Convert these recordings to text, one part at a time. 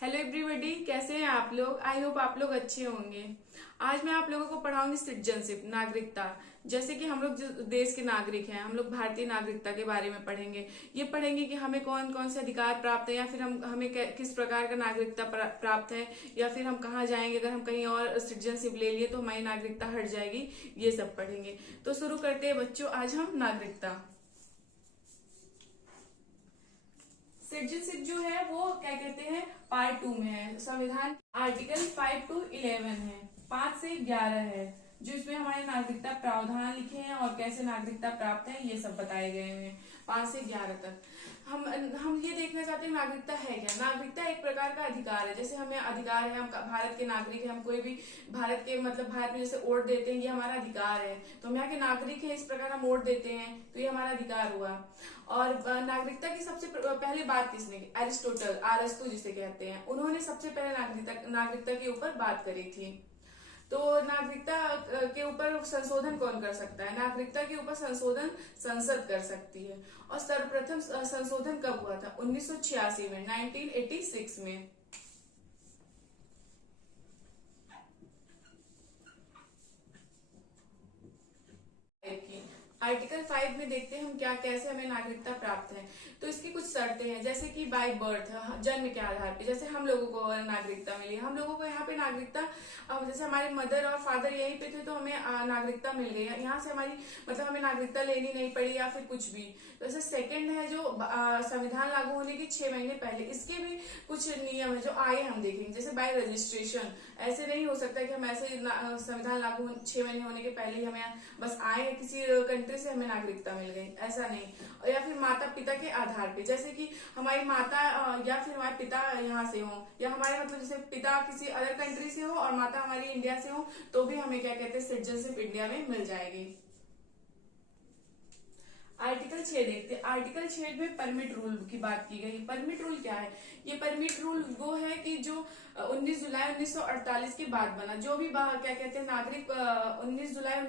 Hello everybody, कैसे हैं आप लोग। आई होप आप लोग अच्छे होंगे। आज मैं आप लोगों को पढ़ाऊंगी सिटीजनशिप, नागरिकता। जैसे कि हम लोग जो देश के नागरिक हैं, हम लोग भारतीय नागरिकता के बारे में पढ़ेंगे। ये पढ़ेंगे कि हमें कौन कौन से अधिकार प्राप्त है, या फिर हमें किस प्रकार का नागरिकता प्राप्त है, या फिर हम कहाँ जाएंगे अगर हम कहीं और सिटीजनशिप ले लिए तो हमारी नागरिकता हट जाएगी। ये सब पढ़ेंगे। तो शुरू करते हैं बच्चों, आज हम नागरिकता। सिटीजनशिप जो है वो क्या कहते हैं, पार्ट 2 में है। संविधान आर्टिकल 5 to 11 है, 5 से 11 है, जो इसमें हमारे नागरिकता प्रावधान लिखे हैं और कैसे नागरिकता प्राप्त है ये सब बताए गए हैं। 5 से 11 तक हम ये देखना चाहते हैं नागरिकता है क्या। नागरिकता एक प्रकार का अधिकार है। जैसे हमें अधिकार है, हम भारत के नागरिक हैं, हम कोई भी भारत के मतलब भारत में जैसे वोट देते हैं, ये हमारा अधिकार है। तो हम यहाँ के नागरिक हैं, इस प्रकार हम वोट देते हैं, तो ये हमारा अधिकार हुआ। और नागरिकता की सबसे पहले बात किसने की, एरिस्टोटल, अरस्तु जिसे कहते हैं, उन्होंने सबसे पहले नागरिकता के ऊपर बात करी थी। तो नागरिकता के ऊपर संशोधन कौन कर सकता है। नागरिकता के ऊपर संशोधन संसद कर सकती है। और सर्वप्रथम संशोधन कब हुआ था, 1986 में, 1986 में। आर्टिकल 5 में देखते हैं हम क्या कैसे हमें नागरिकता प्राप्त है। तो इसकी कुछ शर्तें हैं, जैसे कि बाय बर्थ, जन्म के आधार पे। जैसे हम लोगों को नागरिकता मिली, हम लोगों को यहाँ पे नागरिकता, जैसे हमारे मदर और फादर यहीं पे थे तो हमें नागरिकता मिल गई है। यहाँ से हमारी मतलब हमें नागरिकता लेनी नहीं पड़ी या फिर कुछ भी। वैसे सेकंड है जो संविधान लागू होने के 6 महीने पहले, इसके भी कुछ नियम है जो आगे हम देखेंगे। जैसे बाय रजिस्ट्रेशन, ऐसे नहीं हो सकता कि हम ऐसे संविधान लागू 6 महीने होने के पहले ही हमें बस आए किसी कंट्री से हमें नागरिकता मिल गई, ऐसा नहीं। या फिर माता पिता के आधार पे, जैसे कि हमारी माता या फिर हमारे पिता यहाँ से हो, या हमारे मतलब जैसे पिता किसी अदर कंट्री से हो और माता हमारी इंडिया से हो, तो भी हमें क्या कहते हैं, सिटीजनशिप इंडिया में मिल जाएगी। आर्टिकल 6 देखते हैं। आर्टिकल 6 में परमिट रूल की बात की गई। परमिट रूल क्या है, ये परमिट रूल वो है कि जो 19 जुलाई 1948 के बाद बना। जो भी क्या कहते हैं नागरिक 19 जुलाई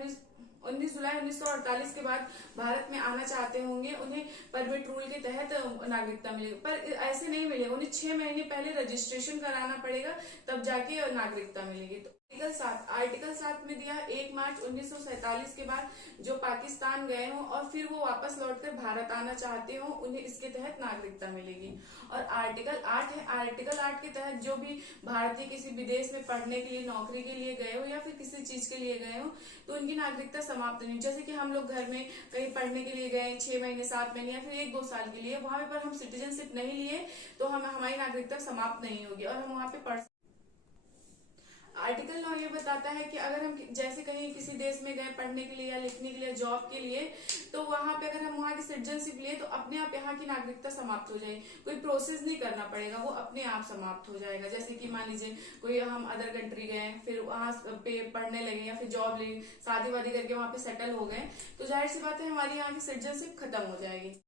1948 के बाद भारत में आना चाहते होंगे, उन्हें परमिट रूल के तहत नागरिकता मिलेगी। पर ऐसे नहीं मिलेगा, उन्हें 6 महीने पहले रजिस्ट्रेशन कराना पड़ेगा, तब जाके नागरिकता मिलेगी। तो आर्टिकल 7 में दिया 1 मार्च 1947 के बाद जो पाकिस्तान गए हों और फिर वो वापस लौटकर भारत आना चाहते हो, उन्हें इसके तहत नागरिकता मिलेगी। और आर्टिकल 8 है। आर्टिकल 8 के तहत जो भी भारतीय किसी विदेश में पढ़ने के लिए, नौकरी के लिए गए हो या फिर किसी चीज के लिए गए हो, तो उनकी नागरिकता समाप्त नहीं। जैसे कि हम लोग घर में कहीं पढ़ने के लिए गए 6 महीने 7 महीने या फिर 1-2 साल के लिए, वहां पर हम सिटीजनशिप नहीं लिए तो हमारी नागरिकता समाप्त नहीं होगी और हम वहां पे पढ़। आर्टिकल 9 ये बताता है कि अगर हम जैसे कहीं किसी देश में गए पढ़ने के लिए या लिखने के लिए, जॉब के लिए, तो वहां पे अगर हम वहां की सिटीजनशिप लिए तो अपने आप यहाँ की नागरिकता समाप्त हो जाएगी। कोई प्रोसेस नहीं करना पड़ेगा, वो अपने आप समाप्त हो जाएगा। जैसे कि मान लीजिए कोई हम अदर कंट्री गए, फिर वहां पे पढ़ने लगे या फिर जॉब ले, शादी वादी करके वहां पे सेटल हो गए, तो जाहिर सी बात है हमारी यहाँ की सिटीजनशिप खत्म हो जाएगी।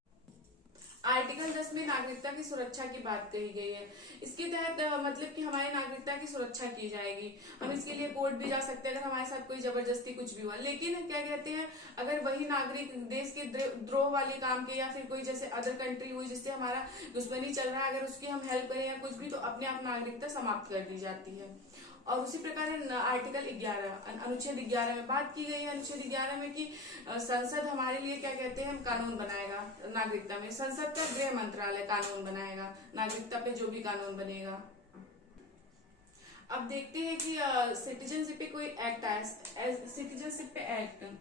आर्टिकल 10 में नागरिकता की सुरक्षा की बात कही गई है। इसके तहत मतलब कि हमारी नागरिकता की सुरक्षा की जाएगी। हम इसके लिए कोर्ट भी जा सकते हैं अगर हमारे साथ कोई जबरदस्ती कुछ भी हुआ। लेकिन क्या कहते हैं, अगर वही नागरिक देश के द्रोह वाले काम के या फिर कोई जैसे अदर कंट्री हुई जिससे हमारा दुश्मनी चल रहा है, अगर उसकी हम हेल्प करें या कुछ भी, तो अपने आप नागरिकता समाप्त कर दी जाती है। और उसी प्रकार आर्टिकल 11, अनुच्छेद 11 में बात की गई है। अनुच्छेद 11 में कि संसद हमारे लिए क्या कहते हैं, कानून बनाएगा नागरिकता में। संसद का गृह मंत्रालय कानून बनाएगा नागरिकता पे, जो भी कानून बनेगा। अब देखते हैं कि सिटीजनशिप पे कोई एक्ट आया, सिटीजनशिप पे एक्ट।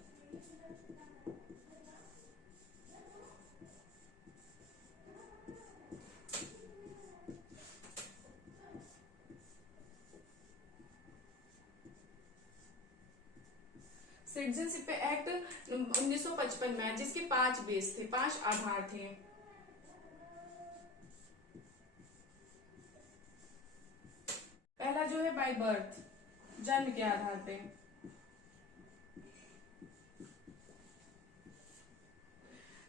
सिटीजनशिप पे एक्ट 1955 में, जिसके 5 बेस थे, 5 आधार थे। पहला जो है बाय बर्थ, जन्म के आधार पे।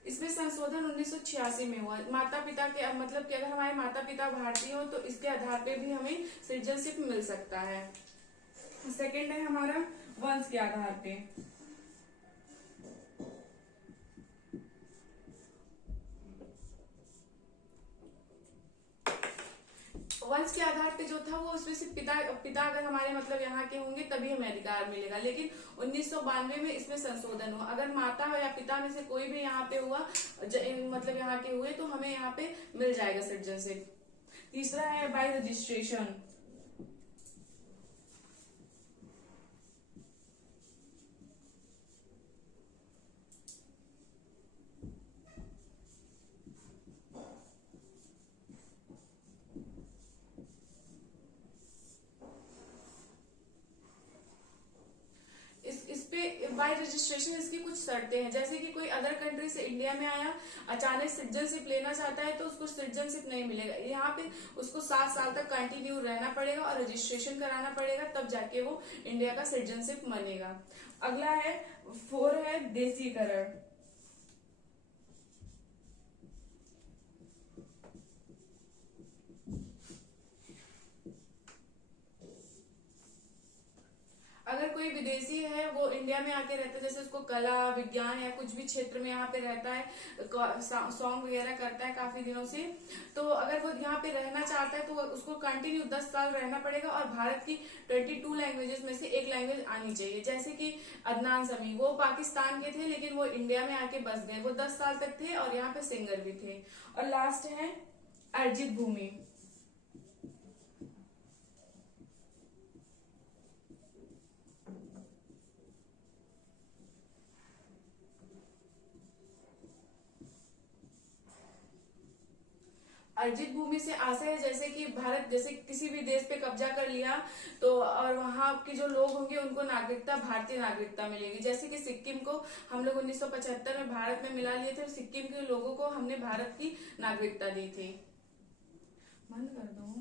इसमें संशोधन 1986 में हुआ। माता पिता के मतलब कि अगर हमारे माता पिता भारतीय हो तो इसके आधार पे भी हमें सिटीजनशिप मिल सकता है। सेकंड है हमारा वंश के आधार पे। वंश के आधार जो था वो उसमें से पिता पिता अगर हमारे मतलब यहाँ के होंगे तभी हमें अधिकार मिलेगा। लेकिन 1992 में इसमें संशोधन हुआ, अगर माता या पिता में से कोई भी यहाँ पे हुआ मतलब यहाँ के हुए तो हमें यहाँ पे मिल जाएगा सिटीजनशिप। तीसरा है बाय रजिस्ट्रेशन। इस पे बाय रजिस्ट्रेशन इसकी कुछ शर्तें हैं, जैसे कि कोई अदर कंट्री से इंडिया में आया, अचानक सिटीजनशिप लेना चाहता है तो उसको सिटीजनशिप नहीं मिलेगा। यहाँ पे उसको 7 साल तक कंटिन्यू रहना पड़ेगा और रजिस्ट्रेशन कराना पड़ेगा, तब जाके वो इंडिया का सिटीजनशिप बनेगा। अगला है 4 है देसीकरण। अगर कोई विदेशी है वो इंडिया में आके रहता है, जैसे उसको कला विज्ञान या कुछ भी क्षेत्र में यहाँ पे रहता है, सॉन्ग वगैरह करता है काफी दिनों से, तो अगर वो यहाँ पे रहना चाहता है तो उसको कंटिन्यू 10 साल रहना पड़ेगा और भारत की 22 लैंग्वेजेस में से एक लैंग्वेज आनी चाहिए। जैसे कि अदनान समी, वो पाकिस्तान के थे लेकिन वो इंडिया में आके बस गए, वो 10 साल तक थे और यहाँ पे सिंगर भी थे। और लास्ट है अर्जित भूमि। अर्जित भूमि से आशय है जैसे कि भारत जैसे किसी भी देश पे कब्जा कर लिया तो और वहां के जो लोग होंगे उनको नागरिकता भारतीय नागरिकता मिलेगी। जैसे कि सिक्किम को हम लोग 1975 में भारत में मिला लिए थे, सिक्किम के लोगों को हमने भारत की नागरिकता दी थी। बंद कर दो।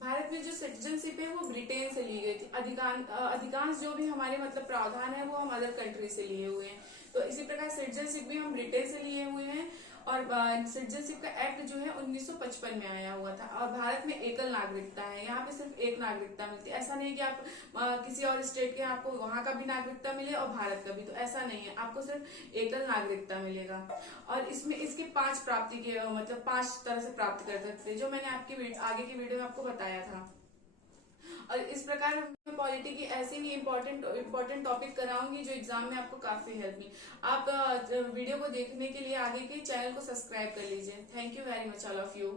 भारत में जो सिटीजनशिप है वो ब्रिटेन से ली गई थी। अधिकांश जो भी हमारे मतलब प्रावधान है वो हम अदर कंट्री से लिए हुए हैं। तो इसी प्रकार सिटीजनशिप भी हम ब्रिटेन से लिए हुए हैं। और सिटीजनशिप का एक्ट जो है 1955 में आया हुआ था। और भारत में एकल नागरिकता है, यहाँ पे सिर्फ एक नागरिकता मिलती है। ऐसा नहीं कि आप किसी और स्टेट के आपको वहां का भी नागरिकता मिले और भारत का भी, तो ऐसा नहीं है, आपको सिर्फ एकल नागरिकता मिलेगा। और इसमें इसकी 5 प्राप्ति के मतलब 5 तरह से प्राप्त कर सकते हैं, जो मैंने आपकी आगे की वीडियो में आपको बताया था। और इस प्रकार मैं पॉलिटी की ऐसे ही इम्पोर्टेंट टॉपिक कराऊंगी जो एग्जाम में आपको काफी हेल्प मिले। आप वीडियो को देखने के लिए आगे के चैनल को सब्सक्राइब कर लीजिए। Thank you very much all of you.